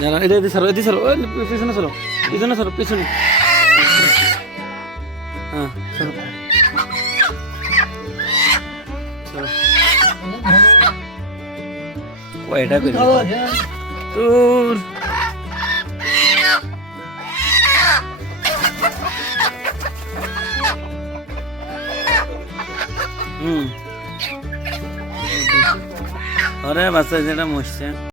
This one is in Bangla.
জানো এটা এদি সরো ওই পিছনে সরো পিছনে হ্যাঁ সরো সরো কয়টা করে তোর আরে বাচ্চা যেটা মরছে